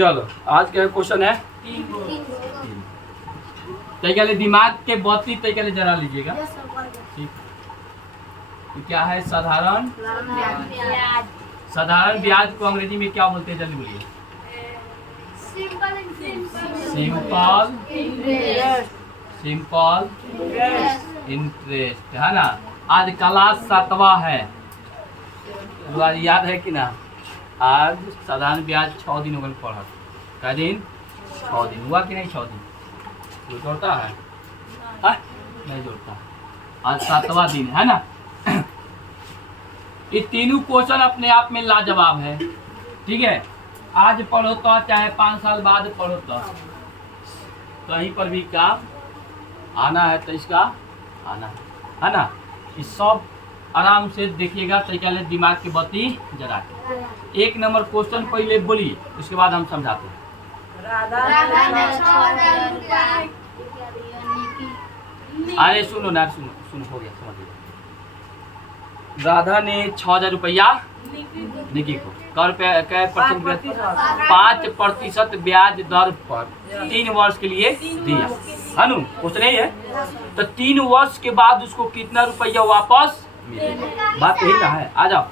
चलो आज का क्वेश्चन है तय दिमाग के बत्ती तय जरा लीजिएगा। ठीक, तो क्या है साधारण ब्याज को अंग्रेजी में क्या बोलते हैं, जल्दी बोलिए। सिंपल इंटरेस्ट, है ना। आज क्लास 7वां है, याद है कि ना। आज साधारण ब्याज 6 दिन हो गए पढ़ा। क्या दिन? 6 दिन हुआ कि नहीं? 6 दिन जोड़ता है? नहीं जोड़ता। आज 7वां दिन है ना। ये तीनों क्वेश्चन अपने आप में लाजवाब है। ठीक है, आज पढ़ो तो चाहे 5 साल बाद पढ़ो तो कहीं पर भी काम आना है, तो इसका आना है ना। इस सब आराम से देखिएगा, तरीका ले दिमाग की बत्ती जरा के। 1 नंबर क्वेश्चन पहले बोलिए, उसके बाद हम समझाते हैं। अरे सुनो ना, सुनो हो गया, समझ गया। राधा ने 6000 रुपया निकी को क्या परसेंट ब्याज? 5% ब्याज दर पर 3 वर्ष के लिए दिया, है ना। क्वेश्चन यही है। तो 3 वर्ष के बाद उसको कितना रुपया वापस मिलेगा? बात यही ना है। आ जाओ,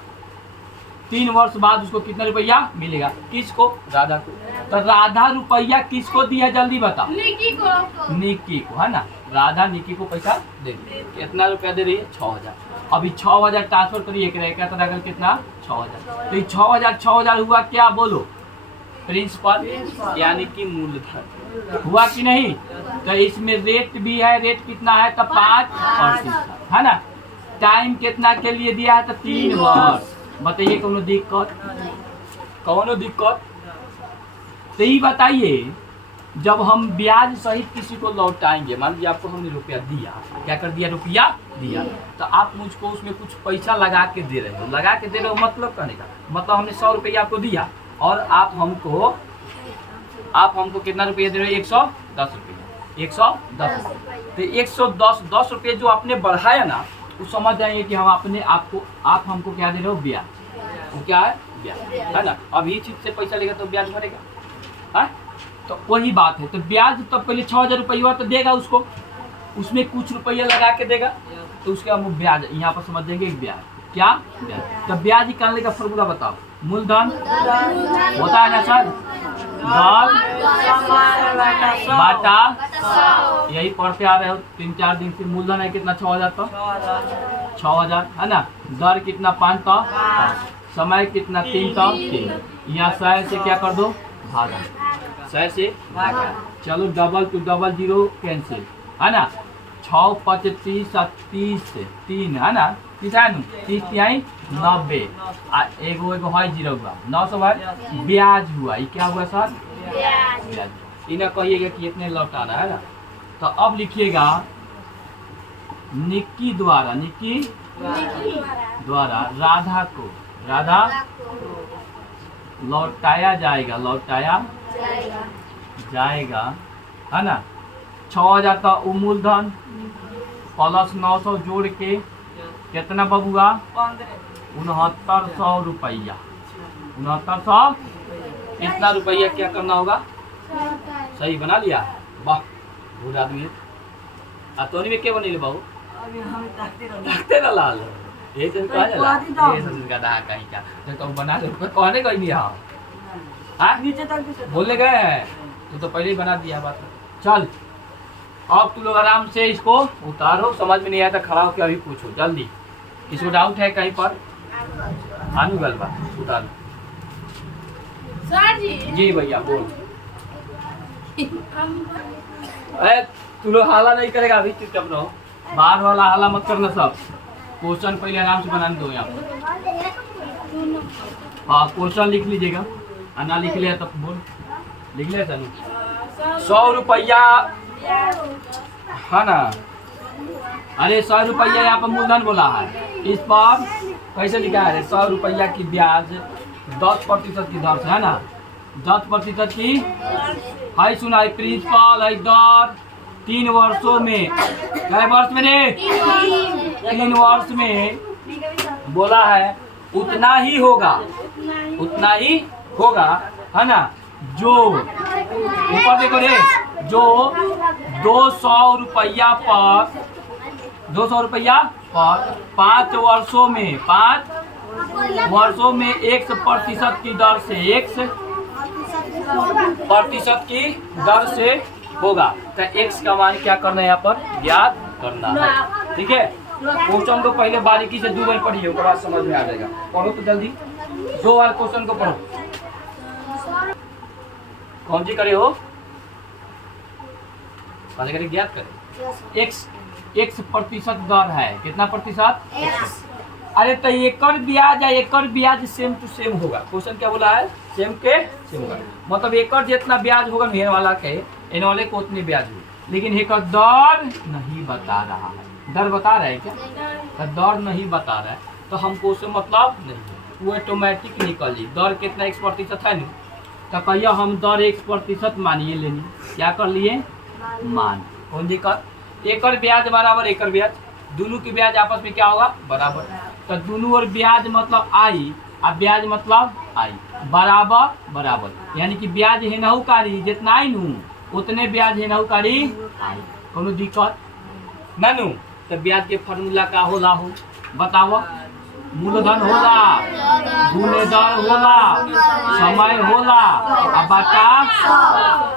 3 वर्ष बाद उसको कितना रुपया मिलेगा? किसको? राधा को। तो राधा रुपया किसको दिया, जल्दी बताओ। निकी को, है ना। राधा निकी को पैसा दे रही। कितना रुपया दे रही है? 6000। अभी 6000 ट्रांसफर करिए, कितना? 6000। तो ये 6000 हुआ क्या, बोलो? प्रिंसिपल यानी कि मूलधन हुआ कि नहीं। तो इसमें रेट भी है, रेट कितना है? तो 5%, है ना। टाइम कितना के लिए दिया है? तो 3 वर्ष। बताइए कोनो दिक्कत? तो ये बताइए, जब हम ब्याज सहित किसी को लौटाएंगे, मान लीजिए आपको हमने रुपया दिया, क्या कर दिया? रुपया दिया, तो आप मुझको उसमें कुछ पैसा लगा के दे रहे हो। मतलब कहने का मतलब हमने 100 रुपया आपको दिया और आप हमको कितना रुपया दे रहे हो? 110 रुपया। 110 रुपये। तो 110 रुपये जो आपने बढ़ाया ना, वो समझ जाएंगे कि हम आप हमको क्या दे रहे हो? ब्याज। वो क्या है? ब्याज, है ना। अब ये चीज से पैसा लेगा तो ब्याज भरेगा, है। तो वही बात है। तो ब्याज तो पहले 6000 रुपया तो देगा उसको, उसमें कुछ रुपया लगा के देगा, तो उसके बाद ब्याज यहाँ पर समझ जाएंगे ब्याज। क्या? ब्याज। तो ब्याज निकालने का फॉर्मूला बताओ। मूलधन होता है ना सर, दर बाटा, यही पढ़ते आ रहे हो 3-4 दिन से। मूलधन है कितना? 6000। तो 6000, है ना। दर कितना? 5 तो समय कितना? 3 तो 3। यहाँ 100 से क्या कर दो? भागा। 100 से भागा। चलो डबल टू डबल 0 कैंसिल, है ना। 6 5 30 30 3, है ना। 30 3 90। एगो है 0 हुआ, 900 है ब्याज हुआ। ये क्या हुआ सर? ब्याज। इन्हें कहिएगा कि इतने लौटाना, है ना। तो अब लिखिएगा निक्की द्वारा राधा को लौटाया जाएगा, है ना। 6000 का मूलधन प्लस 900 जोड़ के कितना बबुआ? 6900 रुपया। 6900 कितना रुपया क्या करना होगा? सही बना लिया, वाह बहुत आदमी है। तोनी में क्या बनी ले बाबू? ताकते ना लाल ये तो कहा जाला ये सब गधा कहीं का तो बना ले कहने कोई नहीं। हां नीचे तक बोलने गए, तू तो पहले ही बना दिया बात। चल अब तू लोग आराम से इसको उतारो, समझ में नहीं आया तो खड़ा होकर अभी पूछो जल्दी। किसी डाउट है कहीं पर? आनू गलबा उतारो। सर जी भैया बोल। अरे तू लोग हाला नहीं करेगा, अभी चुपचाप रहो, बाहर वाला हाला मत करना। सब क्वेश्चन पहले आराम से बनाने दो। यहाँ हाँ क्वेश्चन लिख लीजिएगा, ना लिख लिया तब बोल। लिख लिया चलो। 100 रुपया, है ना। अरे 100 रुपया यहाँ पर मूलधन बोला है, इस पर कैसे लिखा है? 100 रुपया की ब्याज 10% की दर से, है ना। 10% की है, सुना है प्रिंसिपल है दर 3 वर्षों में। क्या वर्ष में रे? 3 वर्ष में बोला है उतना ही होगा, है ना। जो ऊपर देखो रे, जो 200 रुपया पर 200 रुपया पर 5 वर्षों में 1% की दर से 1% की दर से होगा। तो x का मान क्या करना है यहाँ पर ज्ञात करना है। ठीक है, क्वेश्चन को पहले बारीकी से 2 बार पढ़िए, उसके बाद समझ में आ जाएगा। पढ़ो तो जल्दी 2 बार क्वेश्चन को पढ़ो। कौन सी करे हो, करे ज्ञात करे। x प्रतिशत दर है, कितना प्रतिशत? अरे तो एकर ब्याज या एकर ब्याज सेम टू सेम होगा। क्वेश्चन क्या बोला है? सेम के सेम होगा, मतलब एकर जितना ब्याज होगा इन वाला के इन वाले को उतनी ब्याज होगी, लेकिन एकर दर नहीं बता रहा है। दर बता रहा है क्या? तो दर नहीं बता रहा है तो हमको उससे मतलब नहीं है, वो ऑटोमेटिक निकली। दर कितना 1% है नहीं, तो कहिए हम दर 1% मानिए लेनी। क्या कर लिए? मान। कौन दिक्कत? एकर ब्याज बराबर एकर ब्याज, दोनों की ब्याज आपस में क्या होगा? बराबर। तो दोनों और ब्याज मतलब आई और ब्याज मतलब आई, बराबर बराबर, यानी कि ब्याज है नहुकारी जितना आई नू उतने ब्याज है नहुकारी आई। कोनो दिक्कत ना नू? तो ब्याज के फॉर्मूला का होला हो बताओ? मूलधन होला, गुणे दर होला, समय होला आ बटा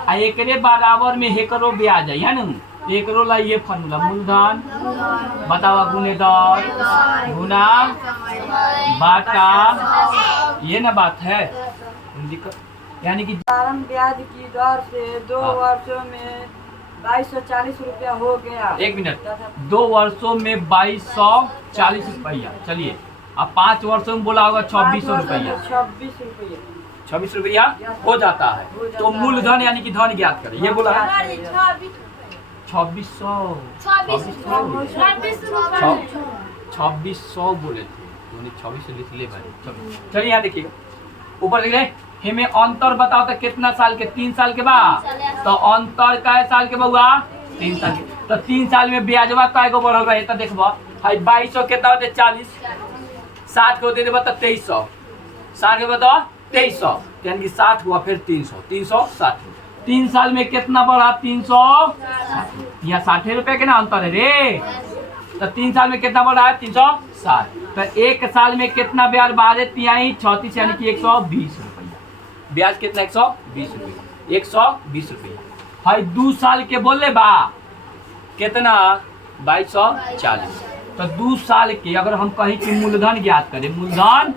आ एकरे बराबर में हेकरो ब्याज है ना। एकरो ला ये फॉर्मूला मूलधन बतावा गुणे दर गुना बाटा, ये ना बात है। यानी कि प्रारंभ ब्याज की दर से 2 वर्षों में 2240 रुपया हो गया। 1 मिनट, 2 वर्षों में 2240 रुपया। चलिए अब 5 वर्षों में बोला होगा 2600 रुपया। 26 रुपया हो जाता है। तो मूलधन यानी कि धन ज्ञात करें, ये बोला है 2600 बोले थे, 2600 लिख ले भाई। चलिए यहाँ देखिए ऊपर देख रहे हमें अंतर बताओ तो कितना साल के? 3 साल के बाद। तो अंतर कै साल के बउआ? 3 साल के। तो 3 साल में ब्याजवा कै गो बढ़ल रहे? तो देखबो हाई 2200 कितना होते? 40, 60 को दे देबो तो 2300, 60 के बताओ 2300, यानी कि 60 हुआ फिर 300, 360। 3 साल में कितना बढ़ा? 360। यहाँ 60 रुपए के ना अंतर है रे। तो 3 साल में कितना बढ़ा है? 360। तो 1 साल में कितना ब्याज? 12×3=36, यानी कि 120 रुपया। ब्याज कितना? 120 रुपया। 120 रुपया। हाई 2 साल के बोले बा कितना? 2240। तो 2 साल के अगर हम कहीं कि मूलधन ज्ञात करें, मूलधन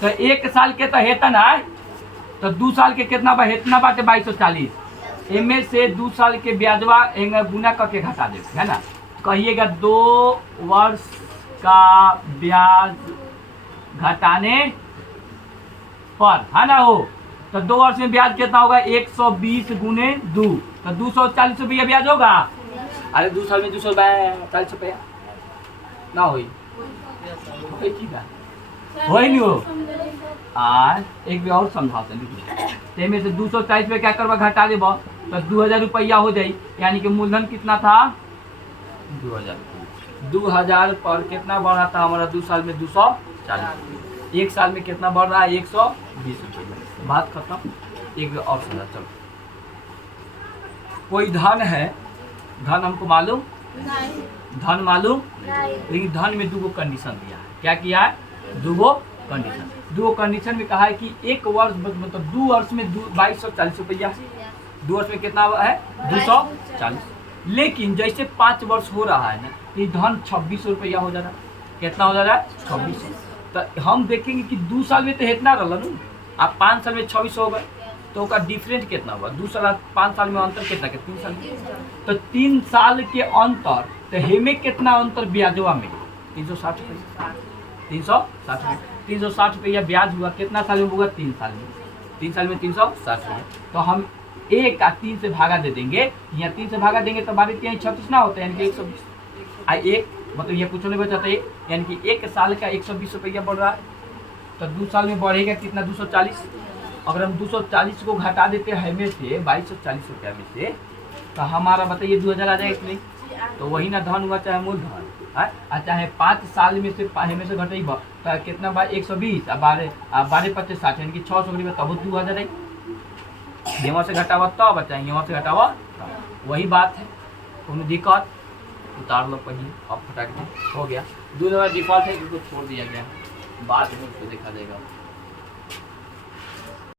तो 1 साल के तो हेता ना, तो 2 साल के कितना बा? हेतना बाटे 2240। इनमें से 2 साल के ब्याजवा गुना करके घटा दे, है ना। कहिएगा 2 वर्ष का ब्याज घटाने पर, है ना हो। तो 2 वर्ष में ब्याज कितना होगा? 120 गुने 2, तो 240 रुपया ब्याज होगा। अरे 2 साल में 240 रुपया ना होई नहीं हो। आज एक भी और समझाते हैं में से 240 पे क्या करवा? घटा देबो तो 2000 रुपया हो जाई, यानी कि मूलधन कितना था? 2000 पर कितना बढ़ा था हमारा? 2 साल में 240, 1 साल में कितना बढ़ रहा है? 120 रुपया। बात खत्म। एक और समझा। चलो, कोई धन है, धन हमको मालूम नहीं, धन मालूम नहीं, लेकिन धन में 2 कंडीशन दिया है। क्या किया है? 2 कंडीशन। 2 कंडीशन में कहा है कि 1 वर्ष मतलब 2 वर्ष में 2240 रुपया, 2 वर्ष में कितना है? 240। लेकिन जैसे 5 वर्ष हो रहा है ना, ये धन 2600 रुपया हो जा रहा है। कितना हो जा रहा है? 2600। तो हम देखेंगे कि 2 साल में तो इतना रहा ना, आप 5 साल में 2600 हो गए, तो उसका डिफरेंट कितना हुआ? 2 साल 5 साल में अंतर कितना? 3 साल में। तो 3 साल के अंतर, तो हेमे कितना अंतर ब्याजवा में? 360 रुपया। 360 रुपया, 360 रुपया ब्याज हुआ। कितना साल में होगा? 3 साल में। 3 साल में 360 रुपया। तो हम 1 का 3 से भागा दे देंगे, यहाँ 3 से भागा देंगे तो 12×3=36 ना होता है, यानी कि 120। एक मतलब ये कुछ नहीं बचाता है, यानी कि 1 साल का 120 रुपया बढ़ रहा है। तो 2 साल में बढ़ेगा कितना? 240। अगर हम 240 को घटा देते हैं में से 2240 रुपया में से, तो हमारा बताइए 2000 आ जाएगा कि नहीं? तो वही ना धन हुआ, चाहे मूलधन है, चाहे 5 साल में से घटे तो कितना बा? 120 और 12×5=60, यानी कि 600 रुपया, तब 2000 आई। यहाँ से घटावा तो बताएंगे, यहाँ से घटावा वही बात है। कोनो दिक्कत उतार लो पहिए, अब फटाक दे, हो गया। 2 नंबर डिफॉल्ट है, इसको छोड़ दिया गया, बाद में उसको देखा जाएगा।